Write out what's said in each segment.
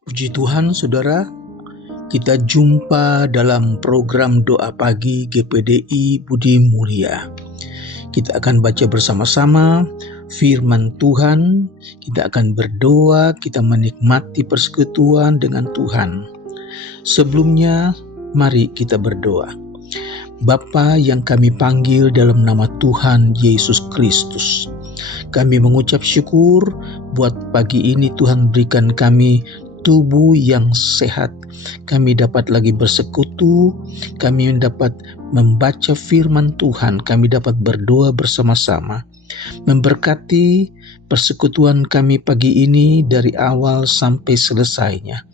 Puji Tuhan, saudara, kita jumpa dalam program doa pagi GPDI Budi Mulia. Kita akan baca bersama-sama firman Tuhan, kita akan berdoa, kita menikmati persekutuan dengan Tuhan. Sebelumnya, mari kita berdoa. Bapa yang kami panggil dalam nama Tuhan Yesus Kristus, kami mengucap syukur buat pagi ini Tuhan berikan kami tubuh yang sehat. Kami dapat lagi bersekutu, kami dapat membaca firman Tuhan, kami dapat berdoa bersama-sama. Memberkati persekutuan kami pagi ini dari awal sampai selesainya.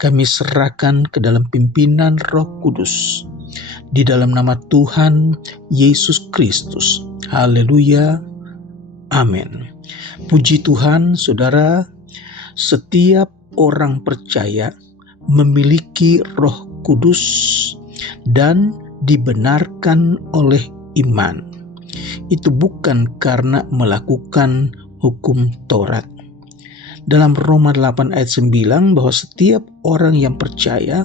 Kami serahkan ke dalam pimpinan Roh Kudus. Di dalam nama Tuhan Yesus Kristus. Haleluya. Amin. Puji Tuhan, saudara, setiap orang percaya memiliki Roh Kudus dan dibenarkan oleh iman. Itu bukan karena melakukan hukum Taurat. Dalam Roma 8 ayat 9 bahwa setiap orang yang percaya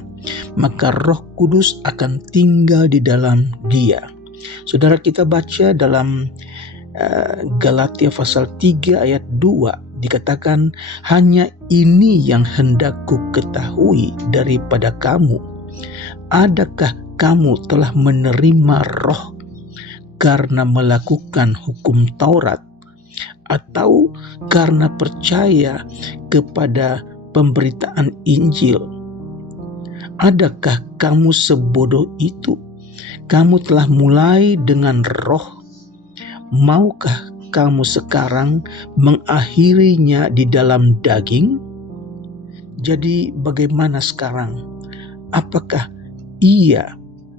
maka Roh Kudus akan tinggal di dalam dia. Saudara, kita baca dalam Galatia pasal 3 ayat 2 dikatakan, hanya ini yang hendak ku ketahui daripada kamu, adakah kamu telah menerima Roh karena melakukan hukum Taurat atau karena percaya kepada pemberitaan Injil? Adakah kamu sebodoh itu? Kamu telah mulai dengan roh, maukah kamu sekarang mengakhirinya di dalam daging? Jadi bagaimana sekarang? Apakah Ia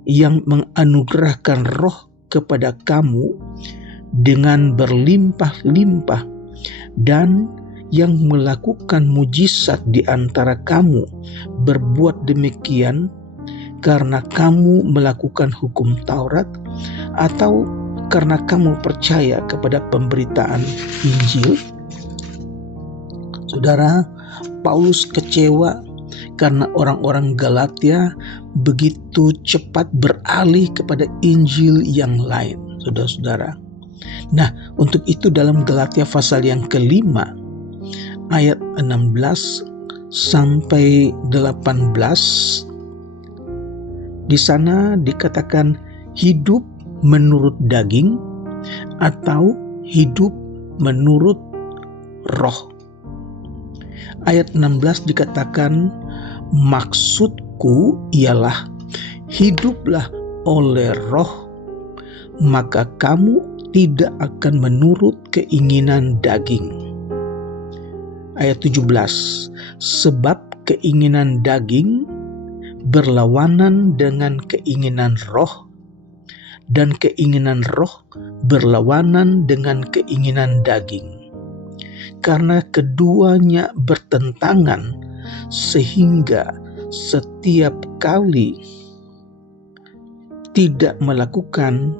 yang menganugerahkan roh kepada kamu dengan berlimpah-limpah dan yang melakukan mujizat di antara kamu berbuat demikian karena kamu melakukan hukum Taurat atau karena kamu percaya kepada pemberitaan Injil? Saudara, Paulus kecewa karena orang-orang Galatia begitu cepat beralih kepada Injil yang lain, saudara-saudara. Nah, untuk itu dalam Galatia pasal yang kelima ayat 16 sampai 18 di sana dikatakan hidup menurut daging atau hidup menurut roh. Ayat 16 dikatakan, maksudku ialah hiduplah oleh roh, maka kamu tidak akan menurut keinginan daging. Ayat 17, sebab keinginan daging berlawanan dengan keinginan roh, dan keinginan roh berlawanan dengan keinginan daging. Karena keduanya bertentangan, sehingga setiap kali tidak melakukan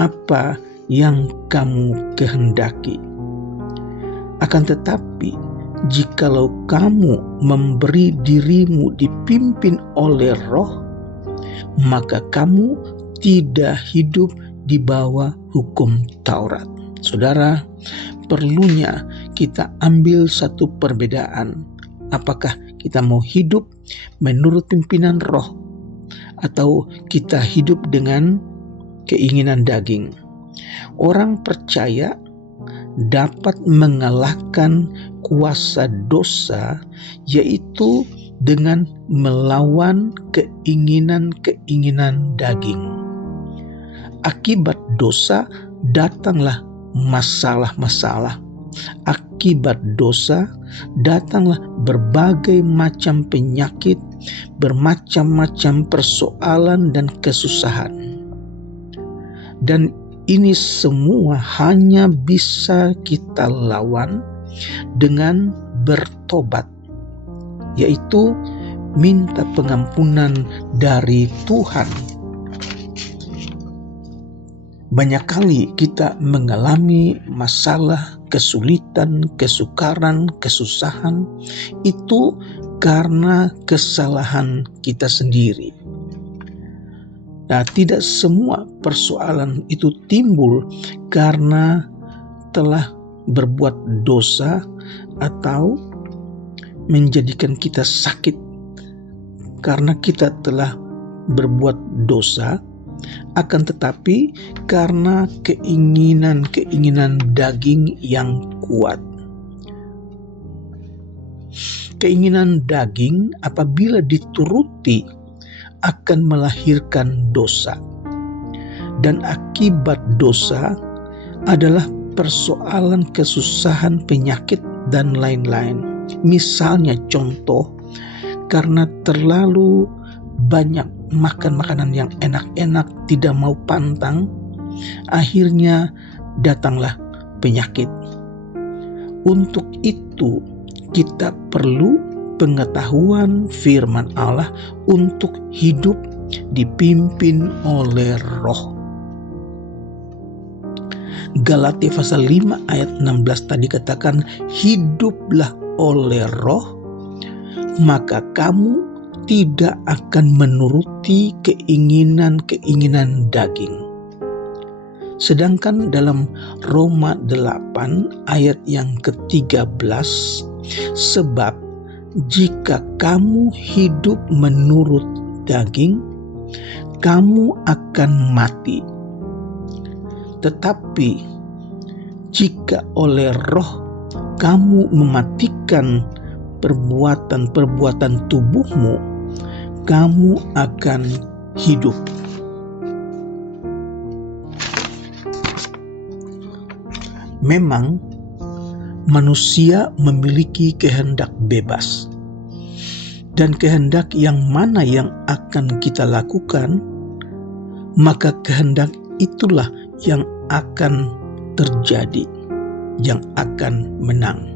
apa yang kamu kehendaki. Akan tetapi, jikalau kamu memberi dirimu dipimpin oleh roh, maka kamu tidak hidup di bawah hukum Taurat. Saudara, perlunya kita ambil satu perbedaan. Apakah kita mau hidup menurut pimpinan roh atau kita hidup dengan keinginan daging? Orang percaya dapat mengalahkan kuasa dosa, yaitu dengan melawan keinginan-keinginan daging. Akibat dosa datanglah masalah-masalah. Akibat dosa datanglah berbagai macam penyakit, bermacam-macam persoalan dan kesusahan. Dan ini semua hanya bisa kita lawan dengan bertobat, yaitu minta pengampunan dari Tuhan. Banyak kali kita mengalami masalah, kesulitan, kesukaran, kesusahan. Itu karena kesalahan kita sendiri. Nah, tidak semua persoalan itu timbul karena telah berbuat dosa atau menjadikan kita sakit karena kita telah berbuat dosa, akan tetapi karena keinginan-keinginan daging yang kuat. Keinginan daging apabila dituruti akan melahirkan dosa. Dan akibat dosa adalah persoalan kesusahan, penyakit, dan lain-lain. Misalnya contoh, karena terlalu banyak makan makanan yang enak-enak, tidak mau pantang, akhirnya datanglah penyakit. Untuk itu kita perlu pengetahuan firman Allah untuk hidup dipimpin oleh Roh. Galatia pasal 5 ayat 16 tadi katakan, hiduplah oleh Roh, maka kamu tidak akan menuruti keinginan-keinginan daging. Sedangkan dalam Roma 8 ayat yang ke-13, sebab jika kamu hidup menurut daging, kamu akan mati. Tetapi jika oleh Roh kamu mematikan perbuatan-perbuatan tubuhmu, kamu akan hidup. Memang manusia memiliki kehendak bebas, dan kehendak yang mana yang akan kita lakukan, maka kehendak itulah yang akan terjadi, yang akan menang.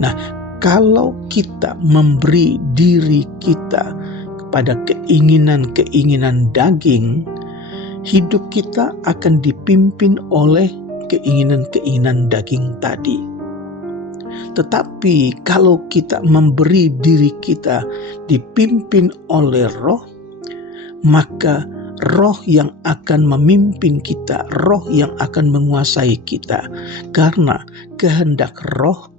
Nah, kalau kita memberi diri kita kepada keinginan-keinginan daging, hidup kita akan dipimpin oleh keinginan-keinginan daging tadi. Tetapi kalau kita memberi diri kita dipimpin oleh Roh, maka Roh yang akan memimpin kita, Roh yang akan menguasai kita, karena kehendak Roh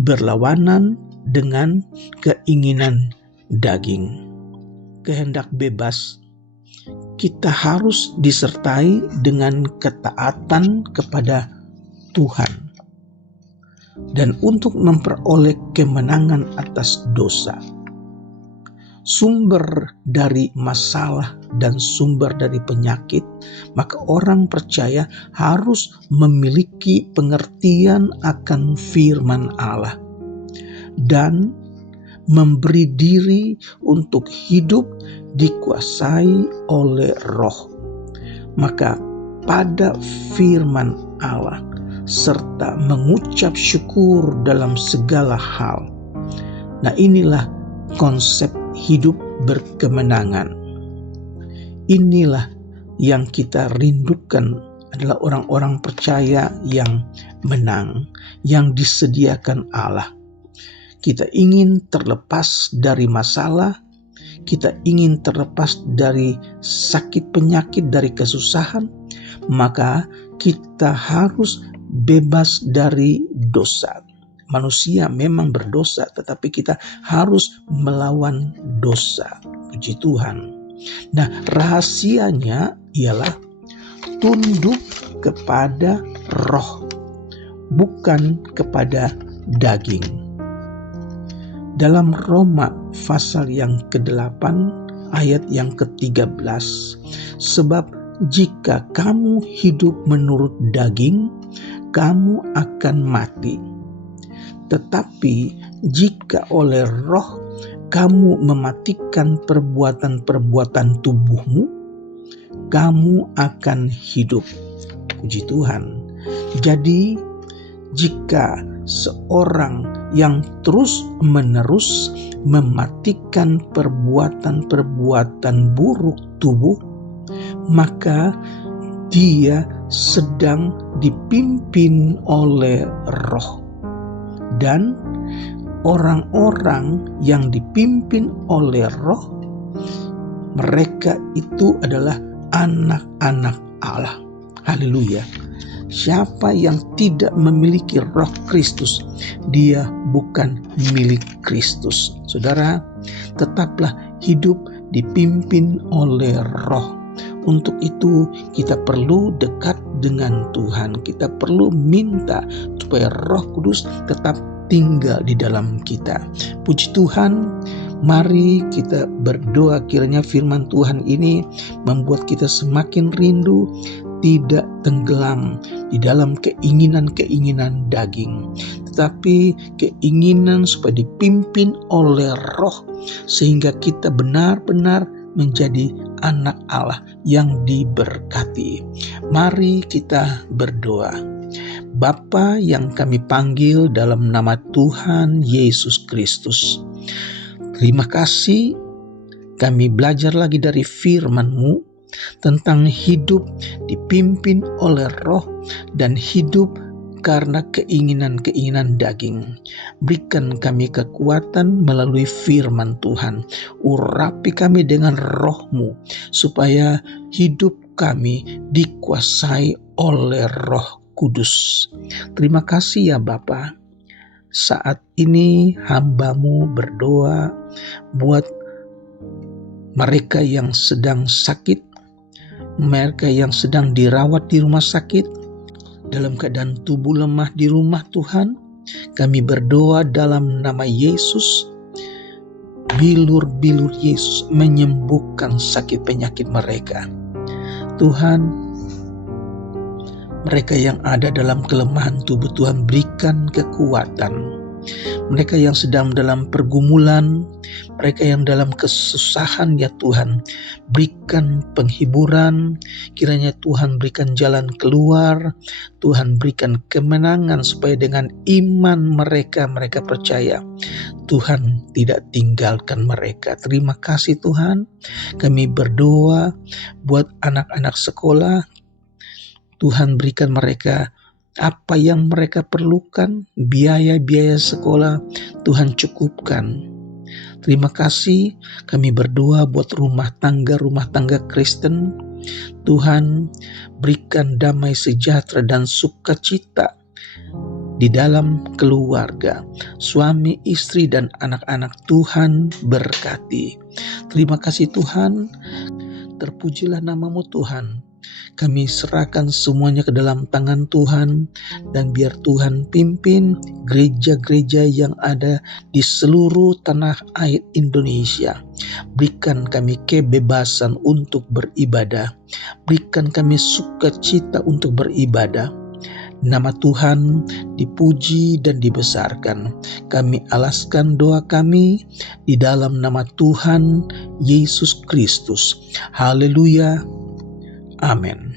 berlawanan dengan keinginan daging. Kehendak bebas kita harus disertai dengan ketaatan kepada Tuhan, dan untuk memperoleh kemenangan atas dosa. Sumber dari masalah dan sumber dari penyakit, maka orang percaya harus memiliki pengertian akan firman Allah dan memberi diri untuk hidup dikuasai oleh Roh. Maka pada firman Allah serta mengucap syukur dalam segala hal. Nah, inilah konsep hidup berkemenangan. Inilah yang kita rindukan, adalah orang-orang percaya yang menang, yang disediakan Allah. Kita ingin terlepas dari masalah, kita ingin terlepas dari sakit penyakit, dari kesusahan, maka kita harus bebas dari dosa. Manusia memang berdosa, tetapi kita harus melawan dosa. Puji Tuhan. Nah, rahasianya ialah tunduk kepada Roh, bukan kepada daging. Dalam Roma pasal yang ke-8 ayat yang ke-13, sebab jika kamu hidup menurut daging, kamu akan mati. Tetapi jika oleh Roh kamu mematikan perbuatan-perbuatan tubuhmu, kamu akan hidup. Puji Tuhan. Jadi jika seorang yang terus-menerus mematikan perbuatan-perbuatan buruk tubuh, maka dia sedang dipimpin oleh Roh. Dan orang-orang yang dipimpin oleh Roh, mereka itu adalah anak-anak Allah. Haleluya. Siapa yang tidak memiliki Roh Kristus, dia bukan milik Kristus. Saudara, tetaplah hidup dipimpin oleh Roh. Untuk itu kita perlu dekat dengan Tuhan. Kita perlu minta supaya Roh Kudus tetap tinggal di dalam kita. Puji Tuhan. Mari kita berdoa kiranya firman Tuhan ini membuat kita semakin rindu, tidak tenggelam di dalam keinginan-keinginan daging, tetapi keinginan supaya dipimpin oleh Roh, sehingga kita benar-benar menjadi anak Allah yang diberkati. Mari kita berdoa. Bapa yang kami panggil dalam nama Tuhan Yesus Kristus, terima kasih kami belajar lagi dari firman-Mu tentang hidup dipimpin oleh Roh dan hidup karena keinginan-keinginan daging. Berikan kami kekuatan melalui firman Tuhan. Urapi kami dengan Roh-Mu supaya hidup kami dikuasai oleh Roh Kudus. Terima kasih ya Bapa. Saat ini hamba-Mu berdoa buat mereka yang sedang sakit, mereka yang sedang dirawat di rumah sakit, dalam keadaan tubuh lemah di rumah Tuhan. Kami berdoa dalam nama Yesus, bilur-bilur Yesus menyembuhkan sakit penyakit mereka. Tuhan, mereka yang ada dalam kelemahan tubuh, Tuhan berikan kekuatan. Mereka yang sedang dalam pergumulan, mereka yang dalam kesusahan ya Tuhan, berikan penghiburan. Kiranya Tuhan berikan jalan keluar, Tuhan berikan kemenangan supaya dengan iman mereka percaya Tuhan tidak tinggalkan mereka. Terima kasih Tuhan. Kami berdoa buat anak-anak sekolah, Tuhan berikan mereka apa yang mereka perlukan, biaya-biaya sekolah Tuhan cukupkan. Terima kasih. Kami berdoa buat rumah tangga Kristen. Tuhan berikan damai sejahtera dan sukacita di dalam keluarga. Suami, istri, dan anak-anak Tuhan berkati. Terima kasih Tuhan. Terpujilah nama-Mu Tuhan. Kami serahkan semuanya ke dalam tangan Tuhan, dan biar Tuhan pimpin gereja-gereja yang ada di seluruh tanah air Indonesia. Berikan kami kebebasan untuk beribadah. Berikan kami sukacita untuk beribadah. Nama Tuhan dipuji dan dibesarkan. Kami alaskan doa kami di dalam nama Tuhan Yesus Kristus. Haleluya. Amin.